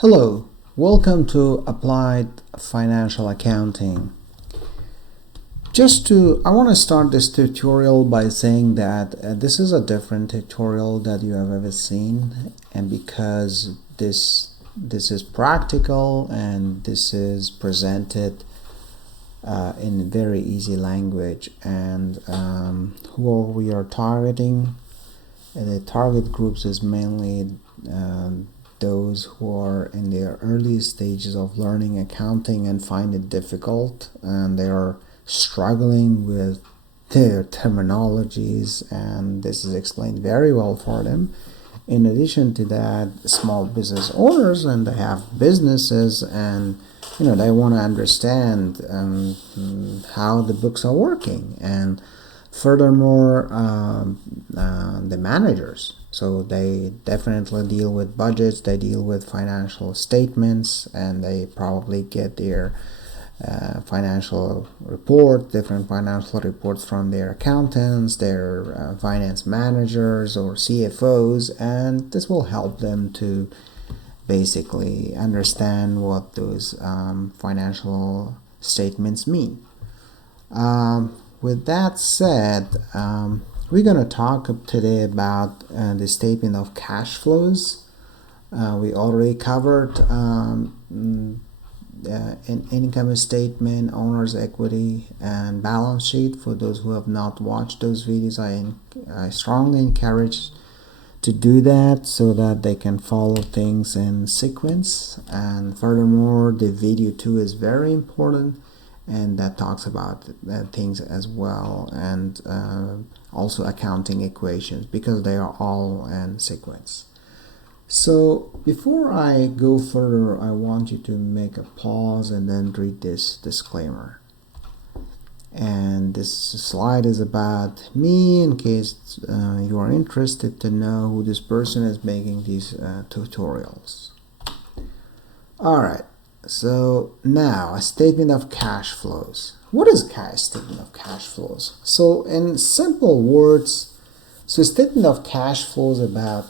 Hello, welcome to Applied Financial Accounting. I want to start this tutorial by saying that this is a different tutorial that you have ever seen, and because this is practical and this is presented in very easy language, and who we are targeting, the target groups is mainly those who are in their early stages of learning accounting and find it difficult, and they are struggling with their terminologies, and this is explained very well for them. In addition to that, small business owners, and they have businesses, and they want to understand how the books are working, and furthermore the managers, so they definitely deal with budgets, they deal with financial statements, and they probably get their different financial reports from their accountants, their finance managers or CFOs, and this will help them to basically understand what those financial statements mean. With that said, we're going to talk today about the statement of cash flows. We already covered an income statement, owner's equity, and balance sheet. For those who have not watched those videos, I strongly encourage to do that so that they can follow things in sequence. And furthermore, the video 2 is very important, and that talks about things as well, and also accounting equations, because they are all in sequence. So before I go further, I want you to make a pause and then read this disclaimer. And this slide is about me, in case you are interested to know who this person is making these tutorials. Alright, so now a statement of cash flows. What is a statement of cash flows? So in simple words, so a statement of cash flows about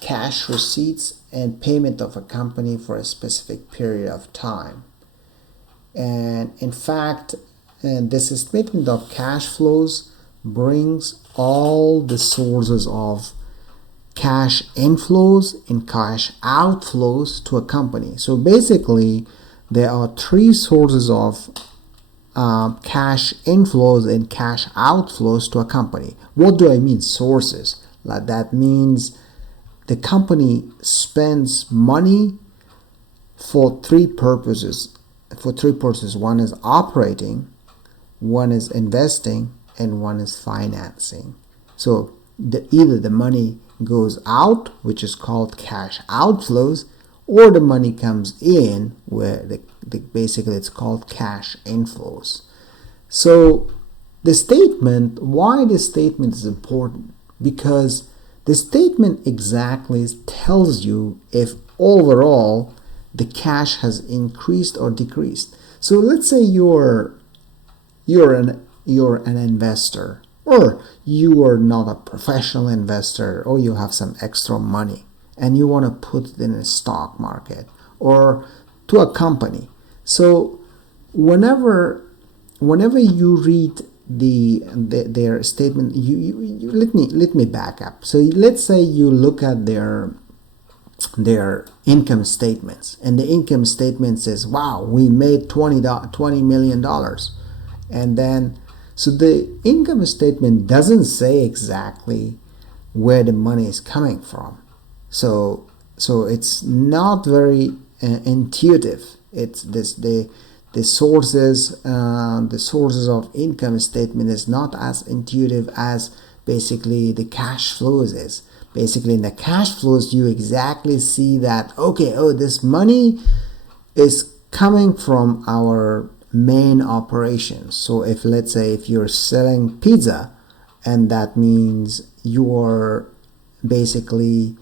cash receipts and payment of a company for a specific period of time. And in fact, this statement of cash flows brings all the sources of cash inflows and cash outflows to a company. So basically, there are three sources of cash inflows and cash outflows to a company. What do I mean sources? That means the company spends money for three purposes. One is operating, one is investing, and one is financing. So either the money goes out, which is called cash outflows, or the money comes in, where basically it's called cash inflows. So why this statement is important? Because the statement exactly tells you if overall the cash has increased or decreased. So let's say you're an investor, or you are not a professional investor, or you have some extra money and you want to put it in a stock market or to a company. So whenever you read their statement, let me back up. So let's say you look at their income statements, and the income statement says, wow, we made $20 million, and then so the income statement doesn't say exactly where the money is coming from. So it's not very intuitive. It's the sources of income statement is not as intuitive as basically the cash flows is. Basically, in the cash flows, you exactly see that, this money is coming from our main operations. So let's say if you're selling pizza, and that means you're basically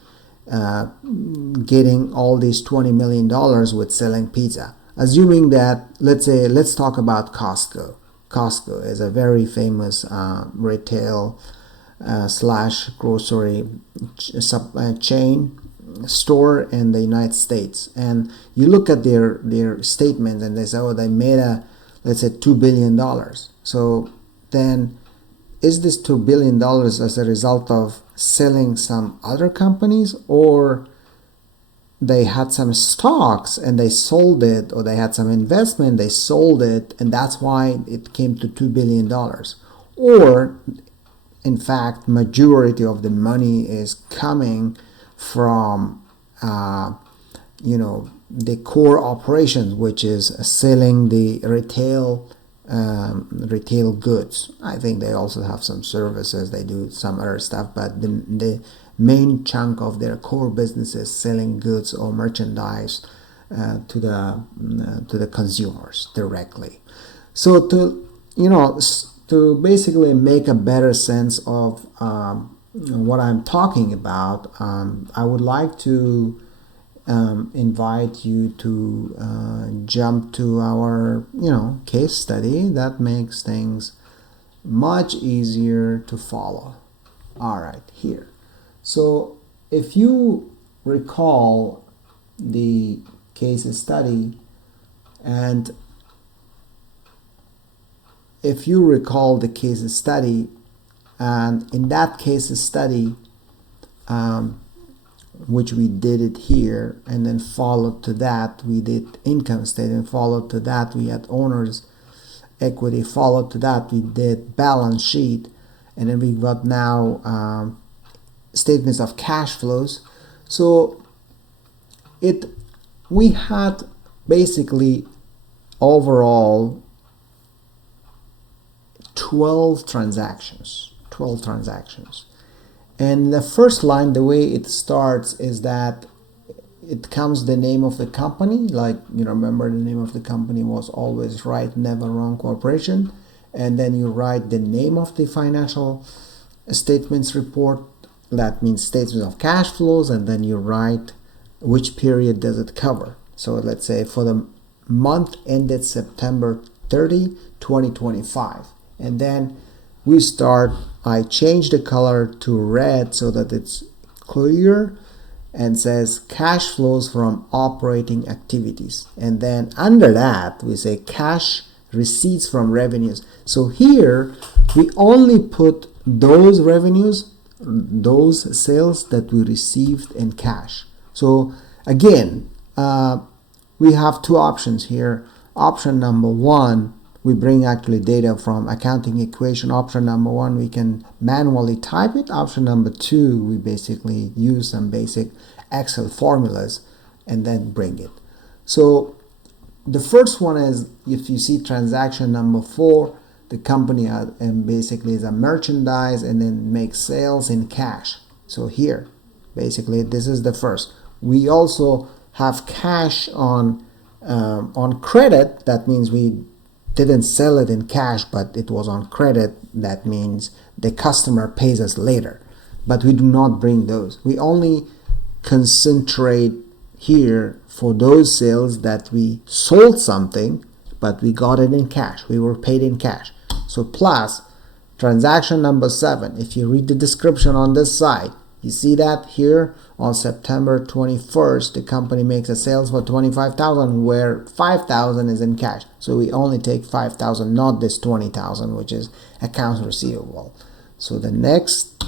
getting all these $20 million with selling pizza. Assuming that, let's talk about Costco. Costco is a very famous retail / grocery chain store in the United States, and you look at their statements and they say, oh, they made let's say $2 billion. So then is this $2 billion as a result of selling some other companies, or they had some stocks and they sold it, or they had some investment, they sold it, and that's why it came to $2 billion? Or in fact, majority of the money is coming from the core operations, which is selling the retail goods. I think they also have some services, they do some other stuff, but the main chunk of their core business is selling goods or merchandise to the consumers directly. So to basically make a better sense of what I'm talking about, I would like to invite you to jump to our case study that makes things much easier to follow. All right, here. So if you recall the case study, and if you recall the case study, and in that case study, which we did it here, and then followed to that we did income statement, followed to that we had owner's equity, followed to that we did balance sheet, and then we got now statements of cash flows. So we had basically overall 12 transactions. And the first line, the way it starts is that it comes the name of the company, like remember the name of the company was Always Right Never Wrong Corporation, and then you write the name of the financial statements report, that means statements of cash flows, and then you write which period does it cover. So let's say for the month ended September 30, 2025, and then I change the color to red so that it's clear and says cash flows from operating activities, and then under that we say cash receipts from revenues. So here we only put those revenues, those sales that we received in cash. So again, we have two options here. Option number one, we bring actually data from accounting equation. Option number one, we can manually type it. Option number two, we basically use some basic Excel formulas and then bring it. So the first one is, if you see transaction number 4, the company basically is a merchandise and then makes sales in cash. So here, basically this is the first. We also have cash on credit. That means we didn't sell it in cash, but it was on credit. That means the customer pays us later, but we do not bring those. We only concentrate here for those sales that we sold something, but we got it in cash. We were paid in cash. So plus transaction number 7. If you read the description on this side, you see that here on September 21st, the company makes a sales for $25,000, where $5,000 is in cash. So we only take $5,000, not this $20,000, which is accounts receivable. So the next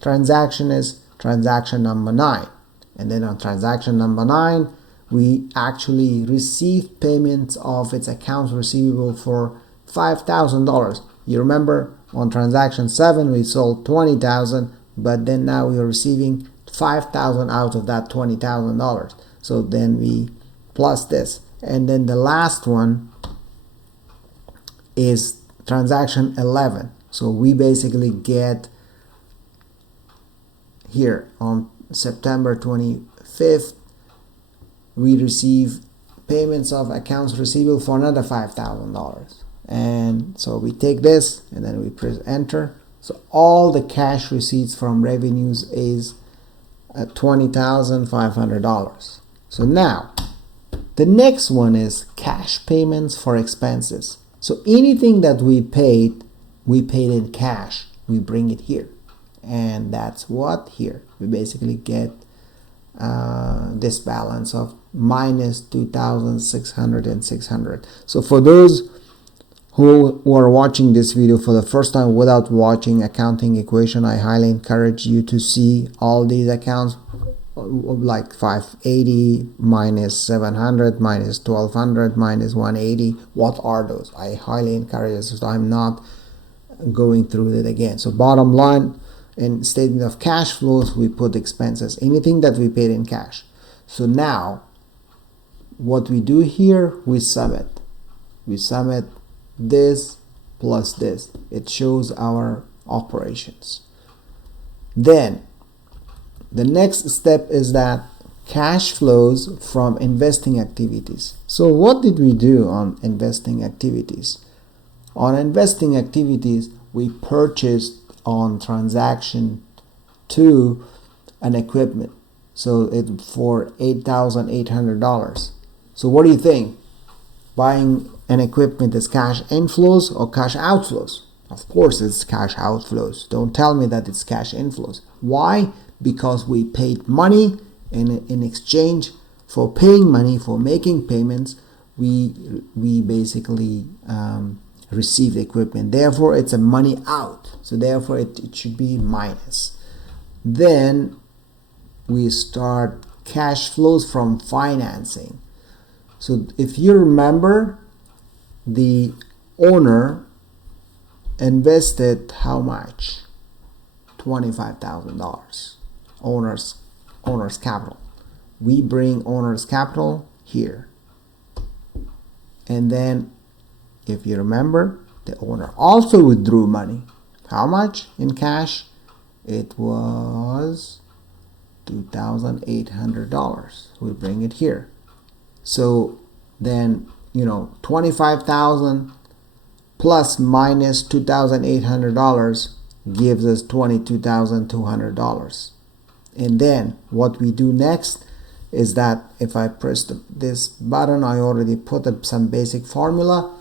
transaction is transaction number 9. And then on transaction number 9, we actually receive payments of its accounts receivable for $5,000. You remember on transaction 7, we sold $20,000, but then now we are receiving $5,000 out of that $20,000. So then we plus this. And then the last one is transaction 11. So we basically get here on September 25th, we receive payments of accounts receivable for another $5,000. And so we take this and then we press enter. So all the cash receipts from revenues is at $20,500. So now the next one is cash payments for expenses. So anything that we paid in cash, we bring it here. And that's what here we basically get this balance of minus 2,600 and 600. So for those who are watching this video for the first time without watching accounting equation, I highly encourage you to see all these accounts, like 580 minus 700 minus 1200 minus 180. What are those? I highly encourage you, so I'm not going through it again. So bottom line, in statement of cash flows, we put expenses, anything that we paid in cash. So now what we do here, we sum it. We sum it, this plus this. It shows our operations. Then the next step is that cash flows from investing activities. So what did we do on investing activities? On investing activities, we purchased on transaction 2 an equipment, so it for $8,800. So what do you think? Buying an equipment is cash inflows or cash outflows? Of course it's cash outflows. Don't tell me that it's cash inflows. Why? Because we paid money, and in exchange for paying money, for making payments, we basically receive the equipment. Therefore it's a money out, so therefore it should be minus. Then we start cash flows from financing. So if you remember, the owner invested how much? $25,000. Owner's capital. We bring owner's capital here, and then if you remember, the owner also withdrew money. How much in cash? It was $2,800. We bring it here. So then, 25,000 plus minus $2,800 gives us $22,200. And then what we do next is that if I press this button, I already put up some basic formula.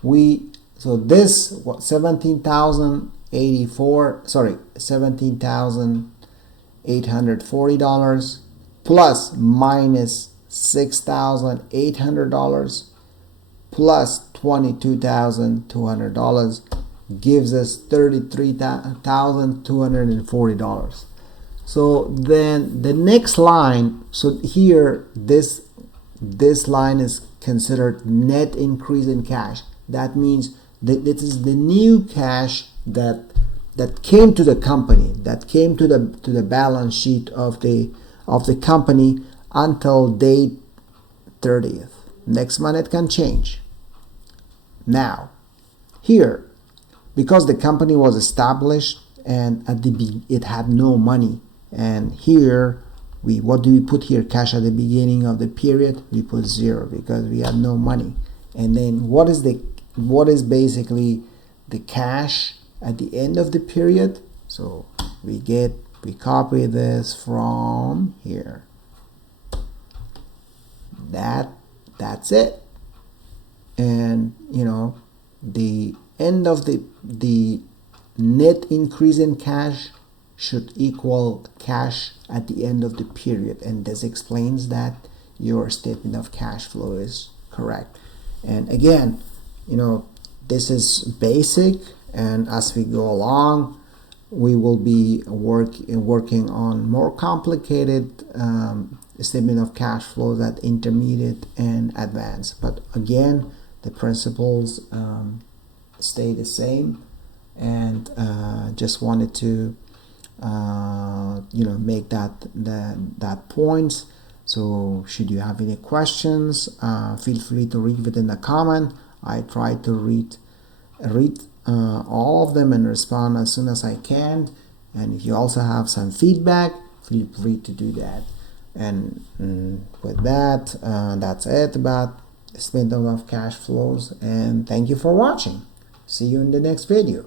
So this $17,840 plus minus $6,800 plus $22,200 gives us $33,240. So then the next line, so here this line is considered net increase in cash. That means that this is the new cash that came to the company, that came to the balance sheet of the company until date 30th. Next month it can change. Now here, because the company was established and it had no money, and here what do we put here? Cash at the beginning of the period, we put 0 because we had no money. And then what is basically the cash at the end of the period? So we copy this from here. That's it. And the end of the net increase in cash should equal cash at the end of the period, and this explains that your statement of cash flow is correct. And again, this is basic, and as we go along, we will be working on more complicated statement of cash flows at intermediate and advanced. But again, the principles stay the same, and just wanted to make that point. So should you have any questions, feel free to leave it in the comment. I try to read all of them and respond as soon as I can. And if you also have some feedback, feel free to do that. And with that, that's it about statement of cash flows, and thank you for watching. See you in the next video.